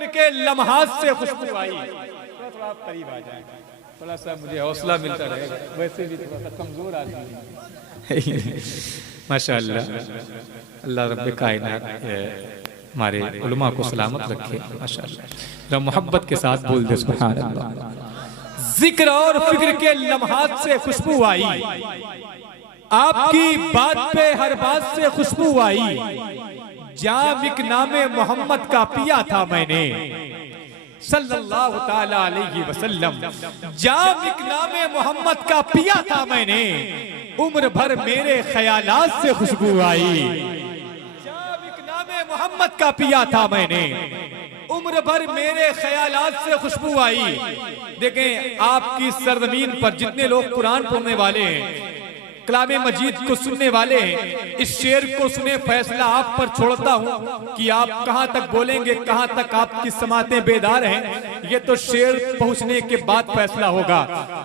फिक्र के लम्हात से खुशबू आई। थोड़ा आप करीब आ जाए, थोड़ा सा मुझे हौसला मिलता रहेगा, वैसे भी थोड़ा सा कमजोर आदमी है। माशाअल्लाह, अल्लाह रब्बे कायनात हमारे उलमा को सलामत रखे। माशाअल्लाह, मोहब्बत के साथ बोल दे सुभान अल्लाह। जिक्र और फिक्र के लम्हात से खुशबू आई, आपकी बात पे हर बात से खुशबू आई। जामिक नामे मोहम्मद का पिया था मैंने सल्लल्लाहु ताला अलैहि वसल्लम। जामिक नामे मोहम्मद का पिया था मैंने, उम्र भर मेरे ख्यालात से खुशबू आई। जामिक नामे मोहम्मद का पिया था मैंने, उम्र भर मेरे ख्यालात से खुशबू आई। देखें, आपकी सरजमीन पर जितने लोग कुरान पढ़ने वाले हैं, कलामे मजीद को सुनने वाले हैं, इस शेर को सुने, फैसला आप पर छोड़ता हूँ कि आप कहाँ तक बोलेंगे, कहाँ तक आपकी समातें बेदार हैं। ये तो शेर पहुँचने के बाद फैसला होगा।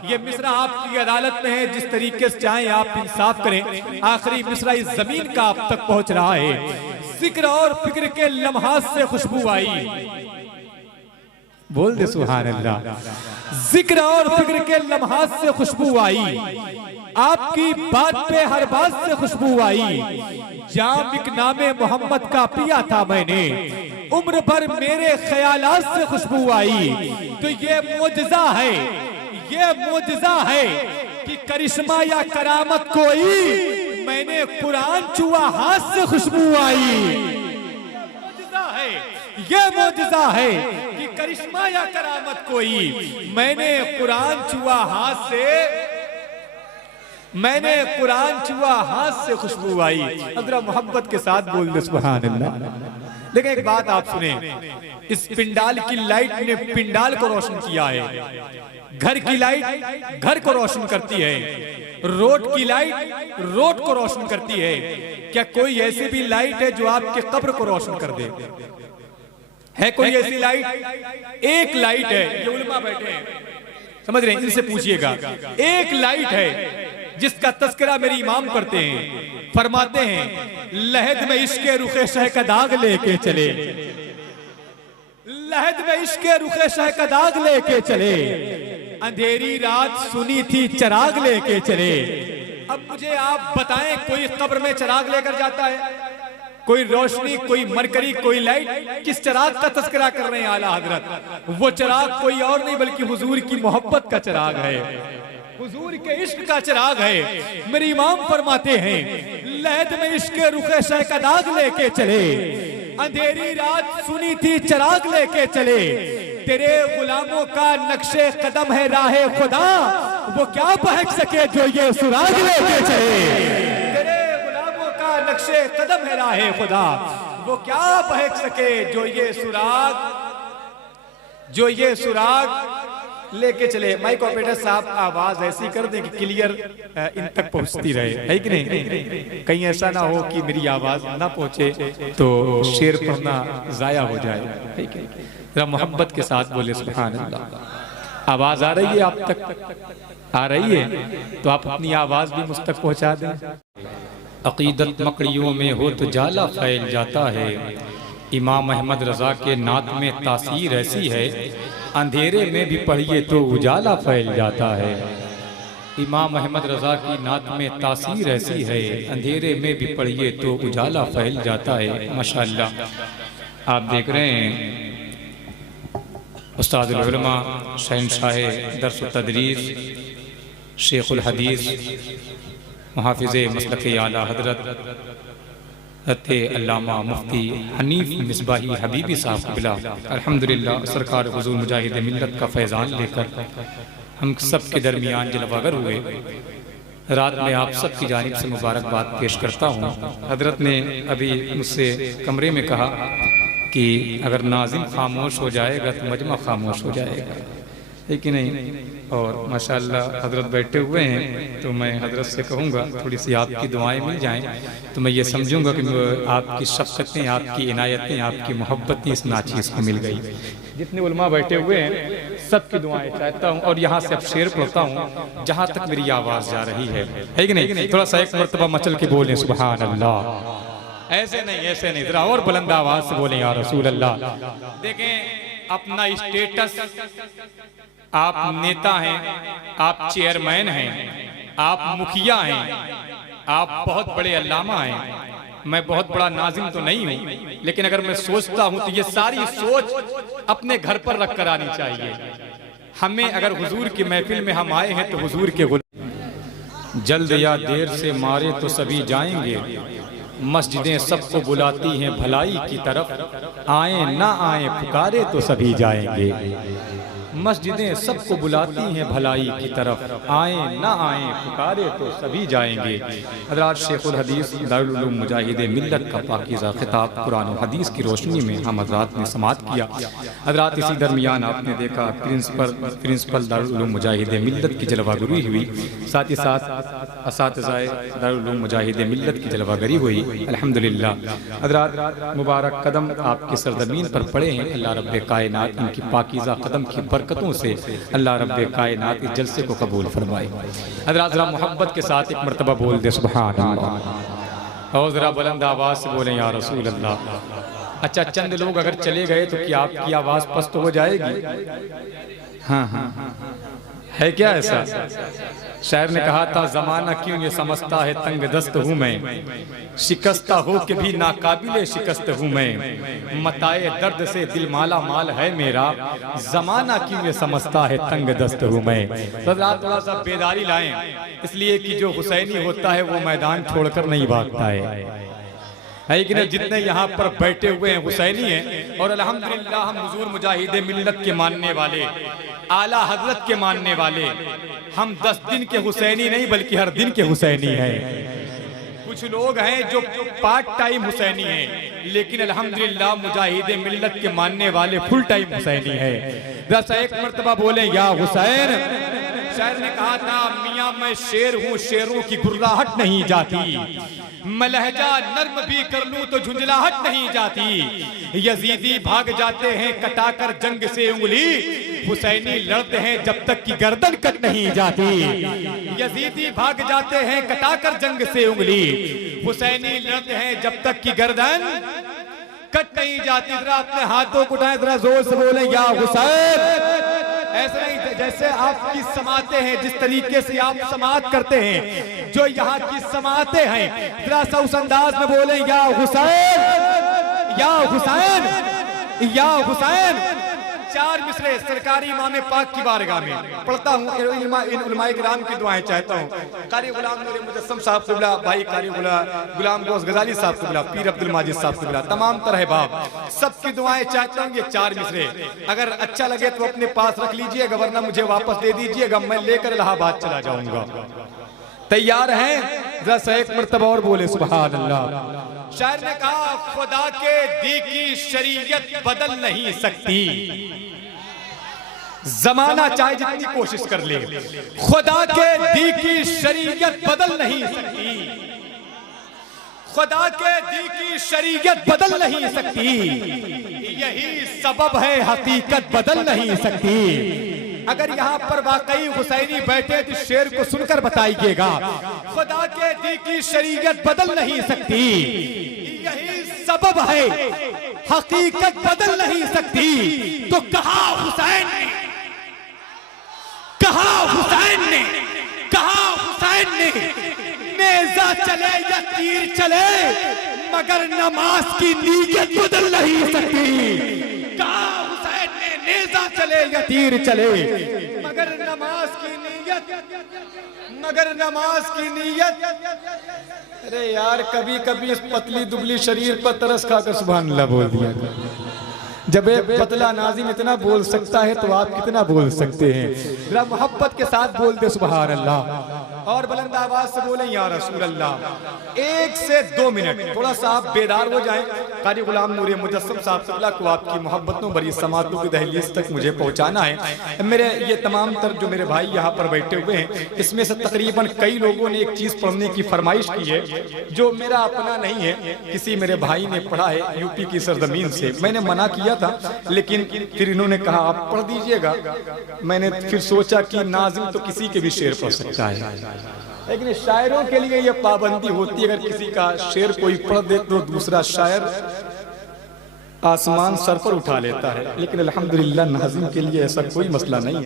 ये मिसरा आपकी अदालत में है, जिस तरीके से चाहें आप इंसाफ करें। आखिरी मिसरा इस जमीन का आप तक पहुँच रहा है। जिक्र और फिक्र के लम्हात से खुशबू आई, बोल दे सुभान अल्लाह। जिक्र और फिक्र के लम्हात से खुशबू आई, आपकी बात पे हर बात से खुशबू आई। जामिक नामे मोहम्मद का पिया था मैंने, उम्र भर मेरे ख्यालात से खुशबू आई। तो ये मुजज़ा है, ये मुजज़ा है कि करिश्मा या करामत कोई, मैंने कुरान छुआ हाथ से खुशबू आई। मुजज़ा है, ये मुजज़ा है कि करिश्मा या करामत कोई, मैंने कुरान छुआ हाथ से, मैंने कुरान छुआ हाथ से खुशबू आई। अदरा मोहब्बत के साथ बोल दे सुभान अल्लाह। लेकिन एक बात आप सुने, इस पिंडाल की लाइट ने पिंडाल को रोशन किया है, घर की लाइट घर को रोशन करती है, रोड की लाइट रोड को रोशन करती है। क्या कोई ऐसी भी लाइट है जो आपके कब्र को रोशन कर दे? है कोई ऐसी लाइट? एक लाइट है, ये उलमा बैठे हैं, समझ रहे हैं, इनसे पूछिएगा। एक लाइट है जिसका तस्करा मेरे इमाम करते हैं, फरमाते हैं लहद में इश्क़े रुखे शह का दाग लेके चले, लहद में इश्क़े रुखे शह का दाग लेके चले, अंधेरी रात सुनी थी चिराग लेके चले। अब मुझे आप बताएं, कोई कब्र में चिराग लेकर जाता है? कोई रोशनी, कोई मरकरी, कोई लाइट, किस चिराग का तस्करा कर रहे हैं आला हजरत? वो चिराग कोई और नहीं बल्कि हुजूर की मोहब्बत का चिराग है, हुजूर के इश्क का चिराग है। मेरे इमाम फरमाते हैं लहद में इश्क़े रुखे शह का दाग लेके चले, अंधेरी रात सुनी थी चिराग लेके चले। तेरे गुलामों का नक्शे कदम है राहे खुदा, वो क्या बहक सके जो ये सुराग लेके चले। तेरे गुलामों का नक्शे कदम है राहे खुदा, वो क्या बहक सके जो ये सुराग, जो ये सुराग लेके चले। माइक ऑपरेटर साहब आवाज ऐसी कर दें कि क्लियर इन तक पहुंचती रहे, है कि नहीं? कहीं ऐसा ना हो कि मेरी आवाज ना पहुंचे तो शेर पढ़ना जाया हो जाए। जरा मोहब्बत के साथ बोले सुभान अल्लाह। आवाज आ रही है आप तक? आ रही है तो आप अपनी आवाज भी मुझ तक पहुंचा दें। अकीदत मकड़ियों में हो तो जाला फैल जाता है, इमाम अहमद रजा के नात में तासीर ऐसी है, अंधेरे में भी पढ़िए तो उजाला फैल जाता है। इमाम अहमद रजा की नात में तासीर ऐसी है, अंधेरे में भी पढ़िए तो उजाला फैल जाता है। माशाअल्लाह, आप देख रहे हैं उस्तादुल उलमा, शहंशाह दर्स व तदरीस, शेखुल हदीस, मुहाफिज़े मसलक आला हजरत अल्लामा मुफ्ती हनीफ मिसबाही हबीबी साहब बिला अल्हम्दुलिल्लाह सरकार हुजूर मुजाहिद मिल्लत का फैज़ान लेकर हम सब के दरमियान जलवागर हुए। रात में आप सब की जानिब से मुबारकबाद पेश करता हूँ। हजरत ने अभी मुझसे कमरे में कहा कि अगर नाज़िम खामोश हो जाएगा तो मजमा खामोश हो जाएगा, है कि नहीं? और माशाअल्लाह हजरत बैठे हुए हैं तो मैं हजरत से कहूँगा थोड़ी सी आपकी दुआएं मिल जाएं तो मैं ये समझूंगा कि आपकी शफ़क़तें, आपकी इनायतें, आपकी मोहब्बतें इस नाचीज़ को मिल गई। जितने उलमा बैठे हुए हैं सबकी दुआएं चाहता हूँ और यहाँ से अब शेर पढ़ता हूँ जहाँ तक मेरी आवाज़ जा रही है कि नहीं? थोड़ा सा एक मरतबा मचल के बोलें सुभान अल्लाह। ऐसे नहीं, जरा और बुलंद आवाज से बोले या रसूल अल्लाह। देखें अपना स्टेटस, आप नेता हैं, आप चेयरमैन हैं, आप मुखिया हैं, आप बहुत बड़े अल्लामा हैं। मैं बहुत बड़ा नाज़िम तो नहीं हूं, लेकिन अगर मैं सोचता हूं तो ये सारी सोच अपने घर पर रख कर आनी चाहिए हमें। अगर हुजूर की महफिल में हम आए हैं तो हुजूर के गुलाम, जल्द या देर से मारे तो सभी जाएंगे, मस्जिदें सबको बुलाती हैं भलाई की तरफ, आए ना आए पुकारे तो सभी जाएंगे। मस्जिदें सबको बुलाती हैं भलाई की तरफ, आए ना आए पुकारे तो सभी जाएंगे। हज़रत शेखुल हदीस दारुल उलूम मुजाहिद मिल्लत का पाकीज़ा खिताब कुरान और हदीस की रोशनी में हम हज़रात ने समाअत किया। हज़रात इसी दरमियान आपने देखा प्रिंसिपल दारुल उलूम मुजाहिद मिल्लत की जलवागरी हुई, साथ ही साथ असातिज़ाए दारुल उलूम मुजाहिद मिल्लत की जलवागरी हुई। अल्हम्दुलिल्लाह हज़रात मुबारक कदम आपकी सरजमीन पर पड़े हैं। अल्लाह रब्बे कायनात इनकी पाकीज़ा कदम की बरकतों से अल्लाह रब्बे कायनात इस जलसे को कबूल फरमाए। हज़रात ज़रा मोहब्बत के साथ एक मरतबा बोल दे सुभान अल्लाह, और ज़रा बुलंद आवाज़ से बोले या रसूल अल्लाह। अच्छा, चंद लोग अगर चले गए तो क्या आपकी आवाज़ पस्त हो जाएगी? हाँ हाँ, है क्या ऐसा? शायर ने कहा था, ज़माना क्यों ये समझता है तंग दस्त हूँ मैं, शिकस्ता हो के भी नाकाबिले शिकस्त हूँ मैं, मताए दर्द से दिल माला माल है मेरा, ज़माना क्यों ये समझता है तंग दस्त हूँ मैं। थोड़ा सा बेदारी लाएं, इसलिए कि जो हुसैनी होता है वो मैदान छोड़कर नहीं भागता है कि नहीं। जितने यहाँ पर बैठे हुए हैं हुसैनी हैं, और अल्हम्दुलिल्लाह हम हुजूर मुजाहिद मिल्लत के मानने वाले, आला हजरत के मानने वाले, हम 10 दिन के हुसैनी नहीं बल्कि हर दिन के हुसैनी हैं। कुछ लोग हैं जो पार्ट टाइम हुसैनी हैं, लेकिन अल्हम्दुलिल्लाह मुजाहिद मिल्लत के मानने वाले फुल टाइम हुसैनी हैं। जरा एक मर्तबा बोले या हुसैन। शायर ने कहा था, मियाँ मैं शेर हूँ, शेरों की गुर्राहट नहीं जाती, मैं लहजा नर्म भी कर लूं तो झुंझलाहट नहीं जाती। यजीदी भाग जाते हैं कटाकर जंग से उंगली, हुसैनी लड़ते हैं जब तक कि गर्दन कट नहीं जाती। यजीदी भाग जाते हैं कटाकर जंग से उंगली, हुसैनी लड़ते हैं जब तक कि गर्दन कट नहीं जाती। जरा अपने हाथों को उठाएं, जरा जोर से बोलें या हुसैन। ऐसा नहीं जैसे आपकी समातें हैं, जिस तरीके से आप समात करते हैं, जो यहाँ की समातें हैं, जरा सा उस अंदाज में बोले या हुसैन, या हुसैन, या हुसैन। 4 मिसरे सरकारी इमाम पाक की बारगाह में पढ़ता हूँ, इन उलमाए किराम की दुआएं चाहता हूँ। कारी गुलाम नूर मुजस्सम साहब क़िबला, भाई कारी गुलाम गौस गजाली साहब क़िबला, पीर अब्दुल माजिद साहब क़िबला, तमाम तरह बाप सबकी दुआएं चाहता हूँ। ये 4 मिसरे अगर अच्छा लगे तो अपने पास रख लीजिएगा, वरना मुझे वापस दे दीजिएगा, मैं लेकर इलाहाबाद चला जाऊंगा। तैयार हैं? जरा एक मर्तबा और बोले सुभान अल्लाह। शायर ने कहा, खुदा के दी की शरीयत बदल नहीं सकती, जमाना चाहे जितनी कोशिश कर ले, खुदा के दी की शरीयत बदल नहीं सकती, खुदा के दी की शरीयत बदल नहीं सकती, यही सबब है हकीकत बदल नहीं सकती। अगर यहाँ पर वाकई हुसैनी बैठे तो शेर को सुनकर बताइएगा, खुदा के दी की शरीयत बदल नहीं सकती, यही सबब है हकीकत बदल नहीं सकती। तो कहा हुसैन ने, कहा हुसैन ने, कहा हुसैन ने, नेज़ा चले या तीर चले मगर नमाज की नीयत बदल नहीं सकती। कहा हुसैन ने, नेज़ा चले या तीर चले मगर नमाज की नीयत, मगर नमाज की नीयत। अरे यार, कभी कभी इस पतली दुबली शरीर पर तरस खाकर सुभान अल्लाह बोल दिया। जब एक पतला नाज़िम इतना बोल सकता है तो आप कितना बोल सकते हैं। जरा मोहब्बत के साथ बोल दे सुभान अल्लाह, और बुलंद आवाज से बोले या रसूल अल्लाह। 1 से 2 मिनट थोड़ा सा आप बेदार हो जाएं। कारी गुलाम नूर मुजस्सम साहब को आपकी मोहब्बतों भरी समातों की दहलीज तक मुझे पहुंचाना है। मेरे ये तमाम तर जो मेरे भाई यहाँ पर बैठे हुए हैं, इसमें से तकरीबन कई लोगों ने एक चीज पढ़ने की फरमाइश की है, जो मेरा अपना नहीं है, किसी मेरे भाई ने पढ़ा है यूपी की सरजमीन से। मैंने मना किया था, लेकिन फिर इन्होंने कहा आप पढ़ दीजिएगा। मैंने फिर सोचा कि नाज़िम तो किसी के भी शेर पढ़ सकता है, लेकिन शायरों के लिए यह पाबंदी होती है, अगर किसी का शेर कोई पढ़ दे तो दूसरा शायर आसमान सर पर उठा लेता है, लेकिन अल्हम्दुलिल्लाह नाज़िम के लिए ऐसा कोई मसला नहीं है।